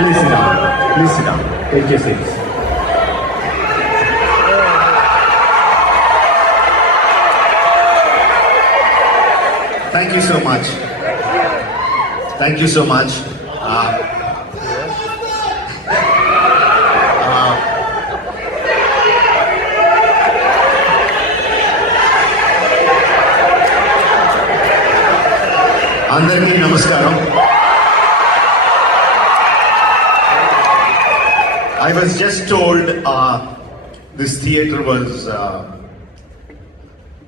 Please sit down. Please sit down. Take your seats. Thank you so much. Thank you so much. Andarki namaskaram. I was just told this theatre was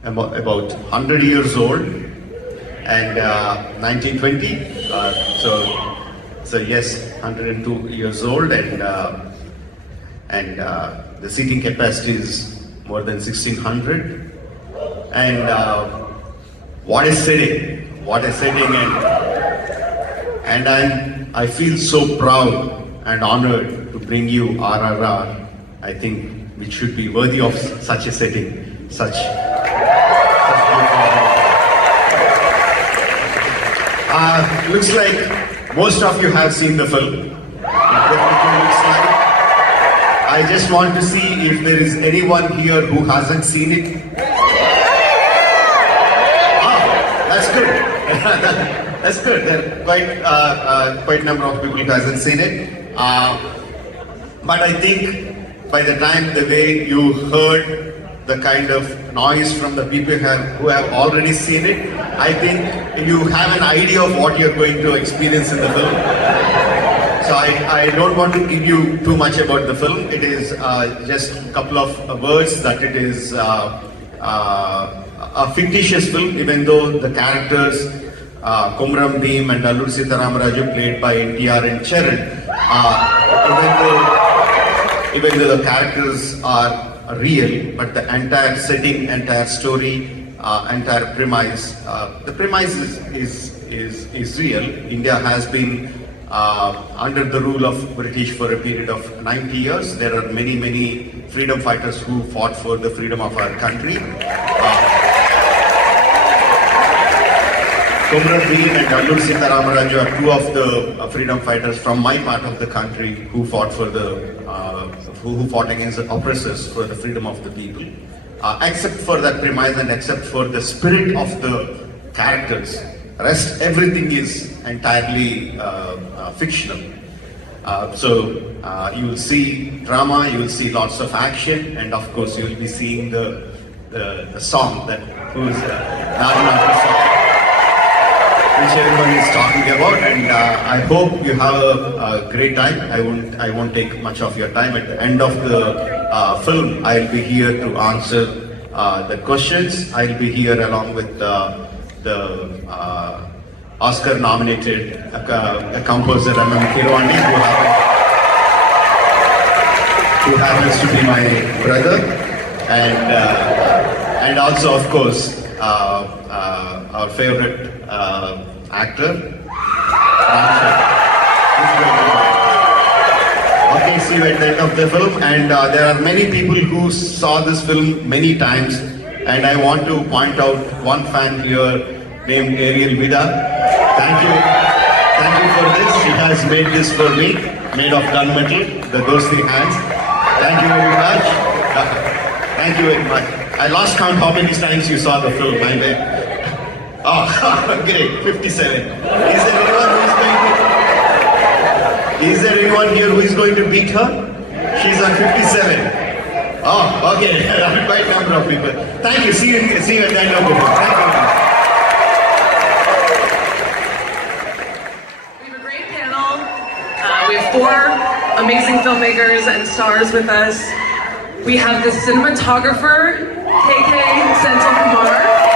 about 100 years old and 1920. So yes, 102 years old, and the seating capacity is more than 1600. And what a setting! What a setting! And I feel so proud and honored to bring you RRR. I think which should be worthy of such a setting, such looks like most of you have seen the film. It definitely looks like. I just want to see if there is anyone here who hasn't seen it. That's good. That's good. There are quite a number of people who hasn't seen it. But I think by the time the way you heard the kind of noise from the people who have already seen it, I think you have an idea of what you're going to experience in the film. So I don't want to give you too much about the film. It is just a couple of words that it is a fictitious film, even though the characters Kumram Deem and Allur Sitaramaraju, played by NTR and Charan, even though the characters are real, but the entire setting, entire story, entire premise, the premise is real. India has been under the rule of British for a period of 90 years. There are many freedom fighters who fought for the freedom of our country. Kumram Deem and Allur Sitaramaraju are two of the freedom fighters from my part of the country who fought for who fought against the oppressors for the freedom of the people. Except for that premise and except for the spirit of the characters, rest everything is entirely fictional. So you will see drama, you will see lots of action, and of course you will be seeing the song that who's song, which everyone is talking about, and I hope you have a great time. I won't take much of your time. At the end of the film, I'll be here to answer the questions. I'll be here along with the Oscar-nominated composer MM Keeravaani, who happens to be my brother, and also, of course, our favorite actor, Ram Charan. Okay, see you at the end of the film. And there are many people who saw this film many times, and I want to point out one fan here named Ariel Vida. Thank you for this. She has made this for me, made of gunmetal, those three hands. Thank you very much. Thank you very much. I lost count how many times you saw the film. Oh, great, 57. Is there anyone here who is going to beat her? She's on 57. Oh, okay, quite a number of people. Thank you. See you at the end of the film. Thank you. We have a great panel. We have 4 amazing filmmakers and stars with us. We have the cinematographer, KK Senthil Kumar.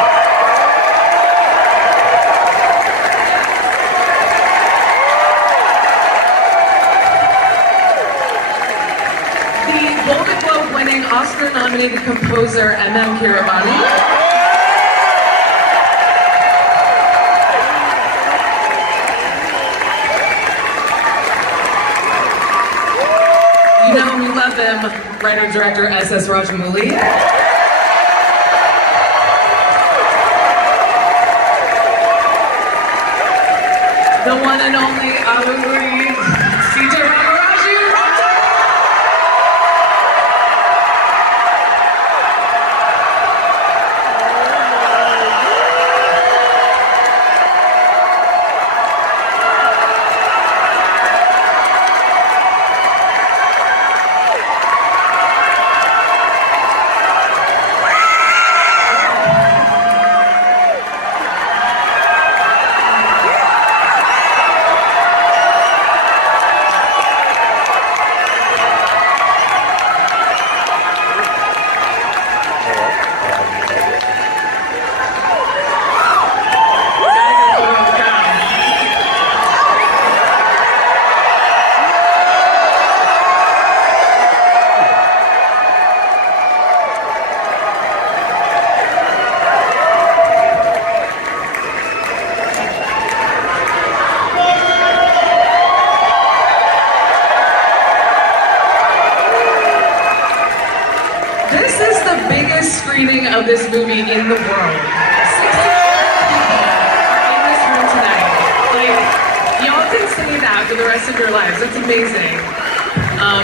Oscar-nominated composer MM Keeravaani. You know, we love them, writer-director SS Rajamouli. The one and only our lead, CJ biggest screening of this movie in the world. 60 people are in this room tonight. Like, y'all can say that for the rest of your lives. It's amazing.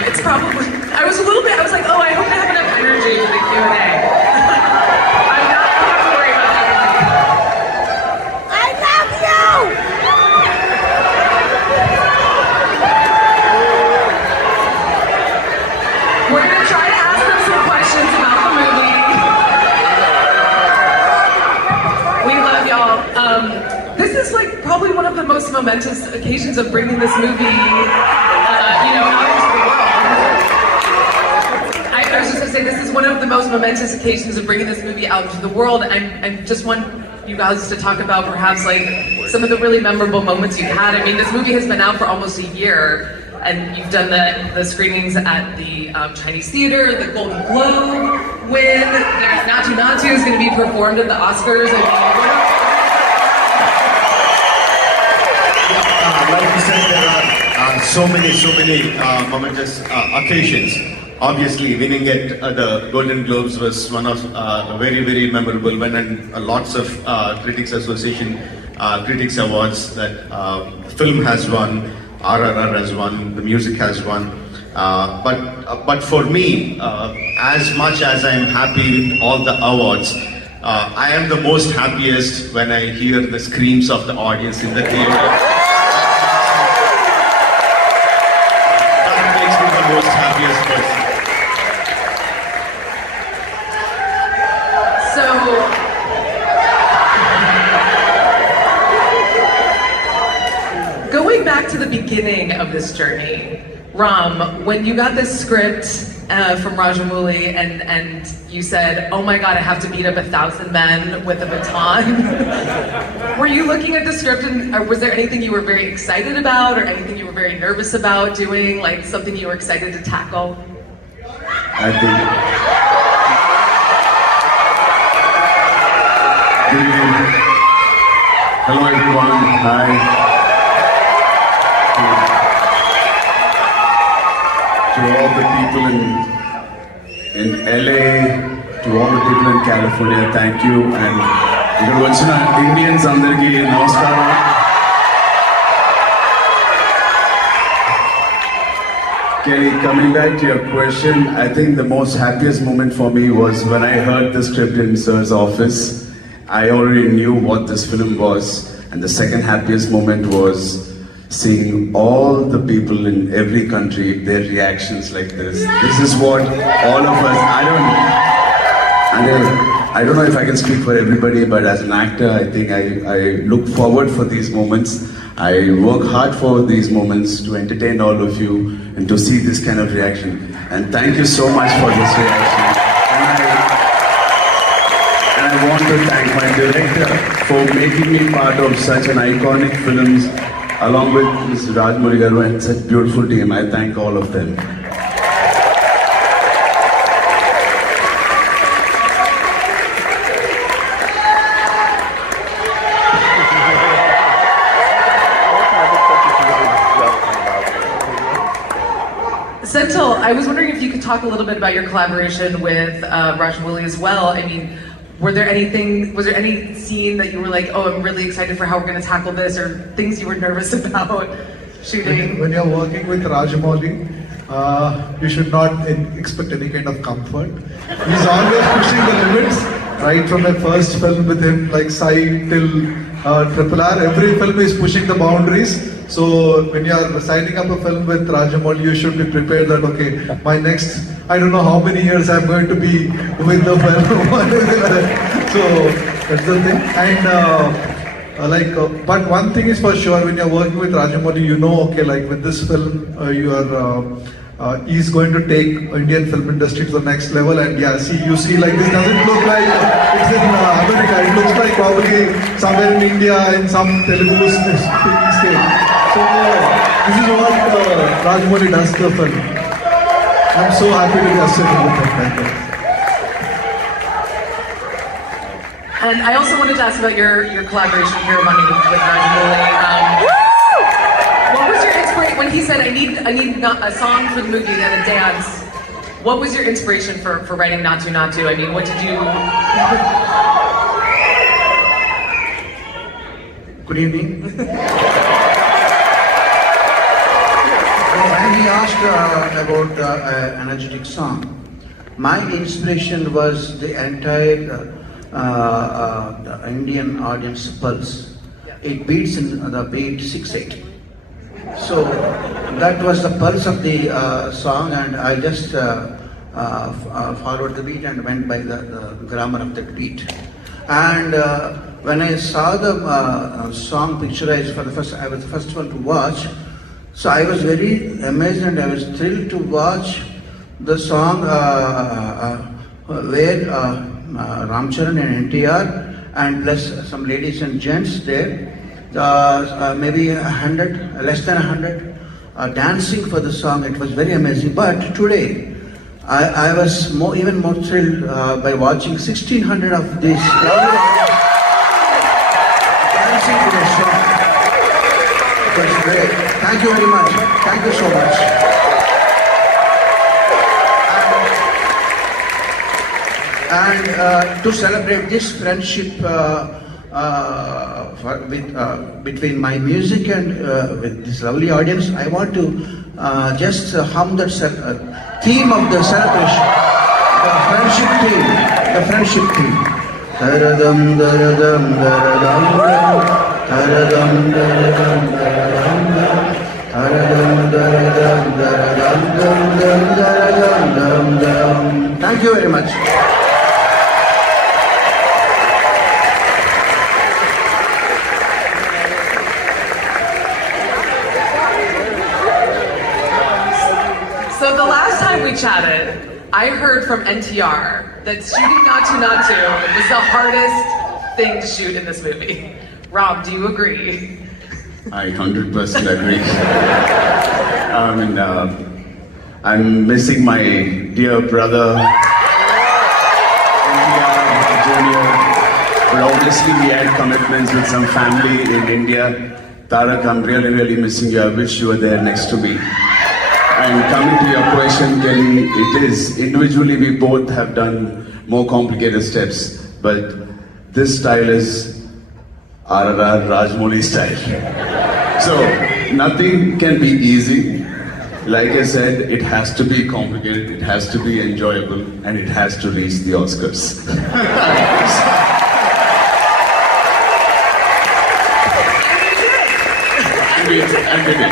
It's probably, I was like, oh, I hope I have enough energy for the Q&A. I don't have to worry about everything. I love you! We're gonna try to ask them some questions about the movie. We love y'all. This is like probably one of the most momentous occasions of bringing this movie, out into the world. I was just gonna say, this is one of the most momentous occasions of bringing this movie out into the world. I just want you guys to talk about perhaps like some of the really memorable moments you've had. I mean, this movie has been out for almost a year, and you've done the screenings at the Chinese Theater, the Golden Globe win. There's Natu Natu is going to be performed at the Oscars. I mean, Like you said, there are so many momentous occasions. Obviously, winning at the Golden Globes was one of the very, very memorable one, and lots of Critics Association Critics Awards that the film has won, RRR has won, the music has won. But for me, as much as I am happy with all the awards, I am the most happiest when I hear the screams of the audience in the theater. That makes me the most happiest person. So, going back to the beginning of this journey, Ram, when you got this script from Rajamouli and you said, oh my God, I have to beat up 1,000 men with a baton, were you looking at the script and was there anything you were very excited about or anything you were very nervous about doing, like something you were excited to tackle? I think hello everyone, hi. To all the people in LA, to all the people in California, thank you. And ఇక్కడ వచ్చిన Indians అందరికీ నమస్కారం. Kelly, coming back to your question, I think the most happiest moment for me was when I heard the script in Sir's office. I already knew what this film was, and the second happiest moment was seeing all the people in every country, their reactions like this. This is what all of us, I don't know if I can speak for everybody, but as an actor, I think I look forward for these moments. I work hard for these moments to entertain all of you and to see this kind of reaction. And thank you so much for this reaction. And I want to thank my director for making me part of such an iconic films along with Mr. Rajamouli garu and such beautiful team. I thank all of them. Senthil, I was wondering if you could talk a little bit about your collaboration with Rajamouli as well. I mean, was there any scene that you were like, oh, I'm really excited for how we're going to tackle this, or things you were nervous about shooting? When you're working with Rajamouli, you should not expect any kind of comfort. He's always pushing the limits, right from my first film with him, like Sai till RRR, every film is pushing the boundaries. So when you are signing up a film with Rajamouli, you should be prepared that, okay, my next, I don't know how many years I'm going to be with the film. So that's the thing. And but one thing is for sure, when you're working with Rajamouli, you know, okay, like with this film, he's going to take Indian film industry to the next level. And yeah, you see like this doesn't look like it's in America. It looks like probably somewhere in India in some Telugu speaking state. So this is what Rajamouli does to the film. I'm so happy to be associated with him. Thank you. And I also wanted to ask about your collaboration here, Keeravaani, with Rajamouli. What was your inspiration when he said, I need a song for the movie and a dance? What was your inspiration for writing Not To? I mean, what did you... Good evening. When he asked about energetic song, my inspiration was the entire the Indian audience pulse. It beats in the beat 6/8. So that was the pulse of the song, and I just followed the beat and went by the grammar of that beat. And when I saw the song picturized for the first, I was the first one to watch. So I was very amazed and I was thrilled to watch the song where Ram Charan and NTR and plus some ladies and gents there, maybe 100, less than 100, dancing for the song. It was very amazing. But today, I was even more thrilled by watching 1,600 of these dancing to the song. It was great. Thank you very much. Thank you so much. And to celebrate this friendship between my music and with this lovely audience, I want to just hum the theme of the celebration, the friendship theme, the friendship theme. Taradam, daradam, daradam, taradam, daradam, daradam, taradam, daradam, daradam, daradam. Thank you very much. So the last time we chatted, I heard from NTR that shooting Not To was the hardest thing to shoot in this movie. Rob, do you agree? I 100% agree. I mean, I'm missing my dear brother, Junior. But obviously we had commitments with some family in India. Tarak, I'm really, really missing you. I wish you were there next to me. And coming to your question, Kelly, it is. Individually, we both have done more complicated steps. But this style is RRR Rajamouli style. So, nothing can be easy. Like I said, it has to be complicated, it has to be enjoyable, and it has to reach the Oscars. And we did.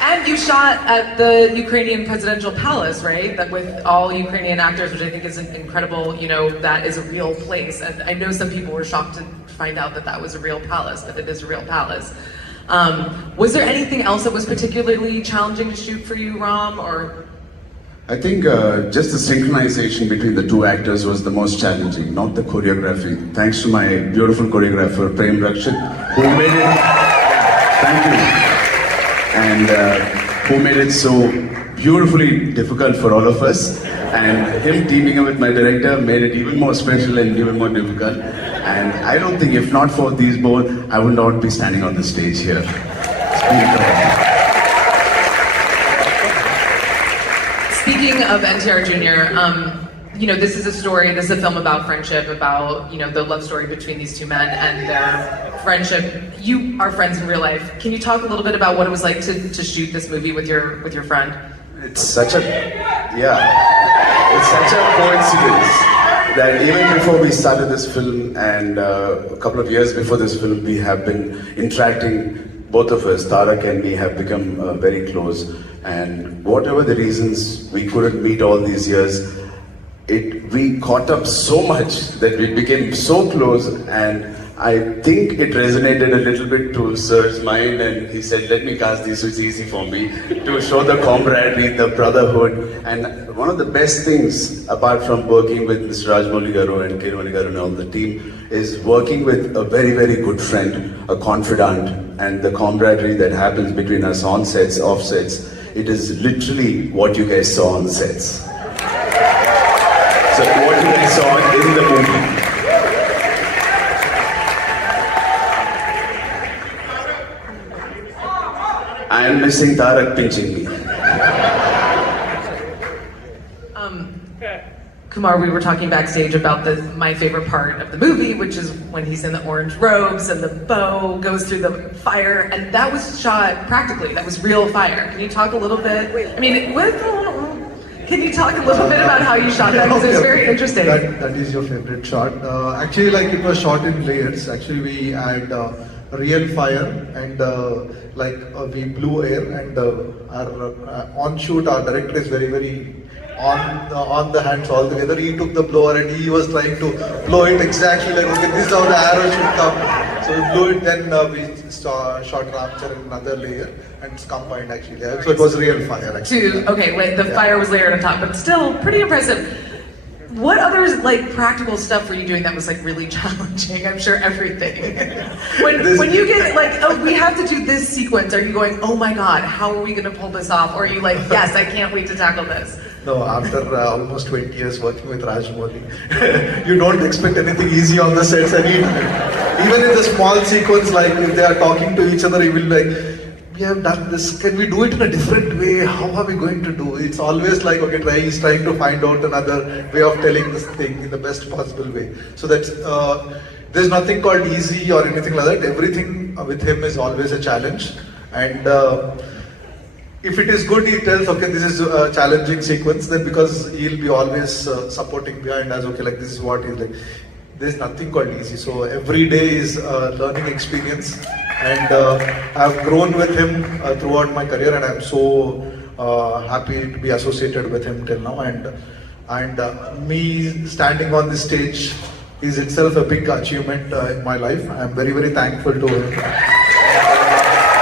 And you shot at the Ukrainian presidential palace, right? That with all Ukrainian actors, which I think is incredible, you know, that is a real place. And I know some people were shocked to find out that that was a real palace, that it is a real palace. Was there anything else that was particularly challenging to shoot for you, Ram, or? I think just the synchronization between the two actors was the most challenging, not the choreography. Thanks to my beautiful choreographer, Prem Rakshit, who made it, thank you, and who made it so beautifully difficult for all of us. And him teaming up with my director made it even more special and even more difficult. And I don't think, if not for these both, I would not be standing on the stage here. Speaking of NTR Jr., you know, this is a story, this is a film about friendship, about, you know, the love story between these two men and their friendship. You are friends in real life. Can you talk a little bit about what it was like to shoot this movie with your friend? It's such a coincidence that even before we started this film and a couple of years before this film, we have been interacting. Both of us, Tarak and me, have become very close. And whatever the reasons we couldn't meet all these years, we caught up so much that we became so close, and I think it resonated a little bit to Sir's mind, and he said, let me cast this, so it's easy for me to show the camaraderie, the brotherhood. And one of the best things, apart from working with Mr. Rajamouli garu and Keeravaani garu and all the team, is working with a very, very good friend, a confidant, and the camaraderie that happens between us on sets, off sets. It is literally what you guys saw on sets. So what you guys saw in the movie. I am missing Tarak pinching me. Kumar, we were talking backstage about my favorite part of the movie, which is when he's in the orange robes and the bow goes through the fire, and that was shot practically. That was real fire. Can you talk a little bit? I mean, can you talk a little bit about how you shot that? Because it was very interesting. That is your favorite shot. Actually, like it was shot in layers. Actually, we had real fire and we blew air, and our on shoot, our director is very on the hands all together. He took the blower and he was trying to blow it exactly like, okay, this is how the arrow should come. So we blew it, then we shot Ram Charan another layer, and it's combined actually. So it was real fire actually. The fire was layered on top, but still pretty impressive. What other practical stuff were you doing that was really challenging? I'm sure everything. when you get we have to do this sequence, are you going, oh my god, how are we going to pull this off? Or are you like, yes, I can't wait to tackle this? No, after almost 20 years working with Rajamouli, you don't expect anything easy on the sets anytime. Even in the small sequence, like if they are talking to each other, he will be like, we have done this, can we do it in a different way? How are we going to do it? It's always like, okay, he's trying to find out another way of telling this thing in the best possible way. So that's, there's nothing called easy or anything like that. Everything with him is always a challenge. And if it is good, he tells, okay, this is a challenging sequence, then because he'll be always supporting behind us, okay, like this is what he's like. There's nothing called easy. So every day is a learning experience. And I've grown with him throughout my career, and I'm so happy to be associated with him till now. And me standing on this stage is itself a big achievement in my life. I'm very thankful to him.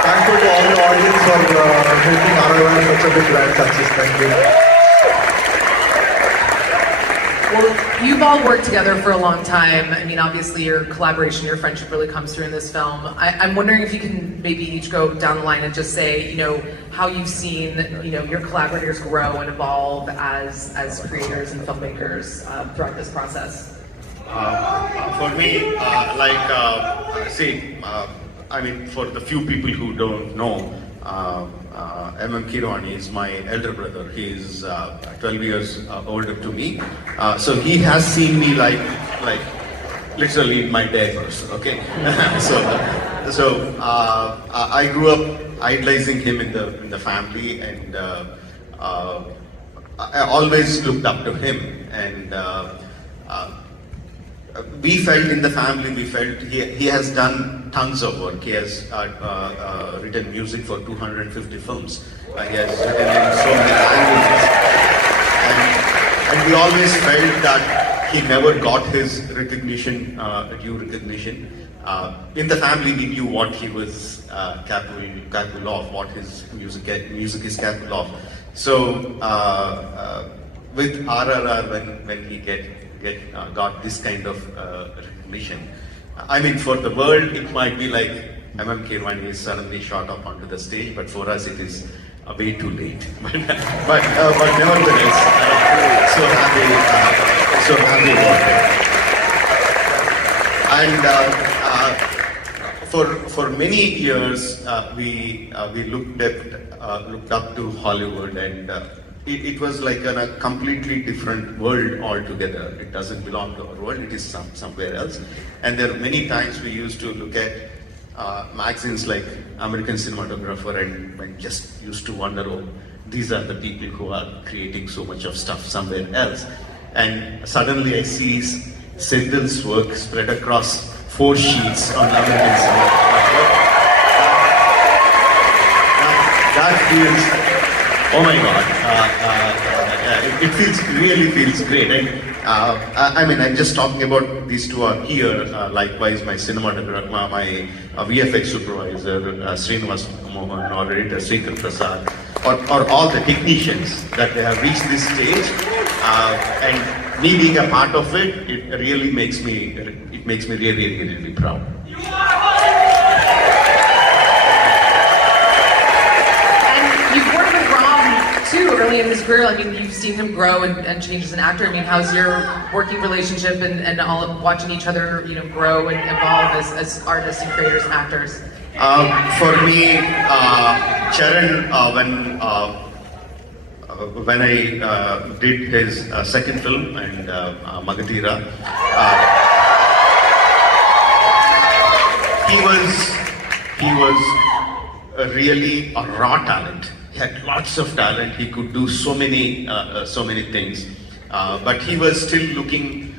Thankful to all the audience for making ROI such a big grand success. Thank you. Well, you've all worked together for a long time. I mean, obviously your collaboration, your friendship really comes through in this film. I'm wondering if you can maybe each go down the line and just say, how you've seen, your collaborators grow and evolve as creators and filmmakers throughout this process. For me, I mean, for the few people who don't know, MM Keeravaani is my elder brother. He is 12 years older to me. So he has seen me like literally in my diapers, okay? so I grew up idolizing him in the family, and I always looked up to him. And we felt in the family, he has done tons of work. He has written music for 250 films. He has written in so many languages. And we always felt that he never got his recognition, due recognition. In the family, we knew what he was capable of, what his music is capable of. So with RRR, when he got this kind of recognition, I mean, for the world, it might be like MM Keeravaani is suddenly shot up onto the stage, but for us, it is way too late. but nevertheless, so happy about it. And for many years, we looked up to Hollywood, and it was like a completely different world altogether. It doesn't belong to our world, it is somewhere else. And there are many times we used to look at magazines like American Cinematographer and just used to wonder, oh, these are the people who are creating so much of stuff somewhere else. And suddenly I see Sendil's work spread across 4 sheets on American Cinematographer. That feels, oh my God, it really feels great. And I mean, I'm just talking about these two are here. Likewise, my cinematographer, my VFX supervisor, Srinivas Mohan, or editor Srikan Prasad, or all the technicians that they have reached this stage. And me being a part of it, it really makes me really proud. Too early in his career, I mean, you've seen him grow and change as an actor. I mean, how's your working relationship and all of watching each other, grow and evolve as artists and creators and actors? For me, Charan, when I did his second film and Magadira, he was really a raw talent. He had lots of talent. He could do so many things, but he was still looking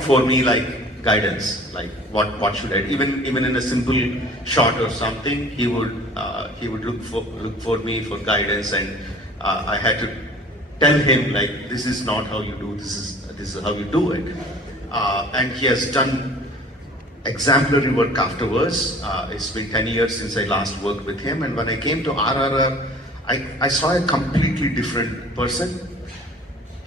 for me like guidance, like what should I even in a simple shot or something, he would look for me for guidance, and I had to tell him like this is not how you do, this is how you do it, and he has done exemplary work afterwards. It's been 10 years since I last worked with him, and when I came to RRR, I saw a completely different person.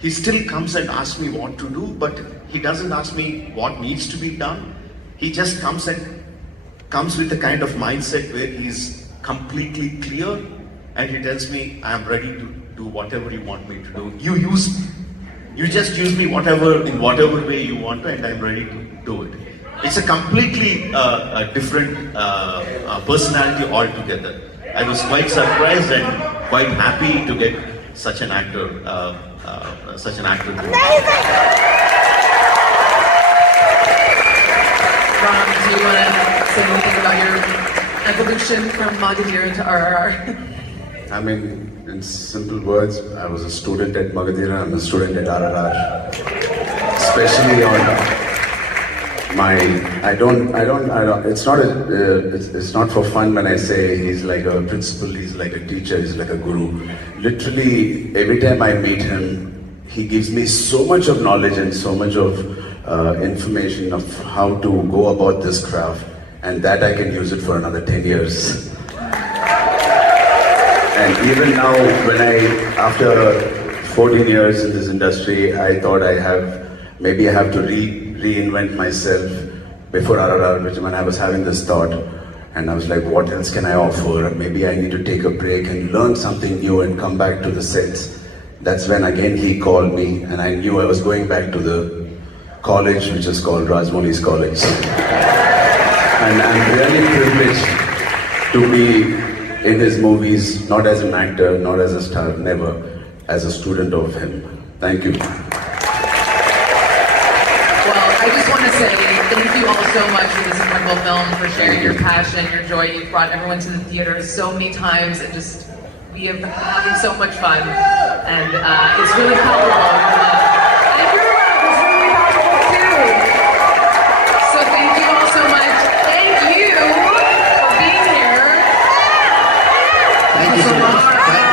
He still comes and asks me what to do, but he doesn't ask me what needs to be done. He just comes with a kind of mindset where he's completely clear, and he tells me, I'm ready to do whatever you want me to do. You just use me in whatever way you want to, and I'm ready to do it. It's a completely different personality altogether. I was quite surprised and quite happy to get such an actor. Ram, do you want to say anything about your evolution from Magadira to RRR? I mean, in simple words, I was a student at Magadira, I'm a student at RRR. Especially on it's not for fun when I say he's like a principal, he's like a teacher, he's like a guru. Literally, every time I meet him, he gives me so much of knowledge and so much of information of how to go about this craft, and that I can use it for another 10 years. And even now, after 14 years in this industry, I thought I have to reinvent myself before RRR, which when I was having this thought, and I was like, what else can I offer? Maybe I need to take a break and learn something new and come back to the sets. That's when again he called me, and I knew I was going back to the college, which is called Rajamouli's College. And I'm really privileged to be in his movies, not as an actor, not as a star, never, as a student of him. Thank you. I just want to say thank you all so much for this incredible film, for sharing your passion, your joy. You've brought everyone to the theater so many times, and we have been having so much fun, and it's really palpable. And your love is really palpable too. So thank you all so much. Thank you for being here. Thank you so much.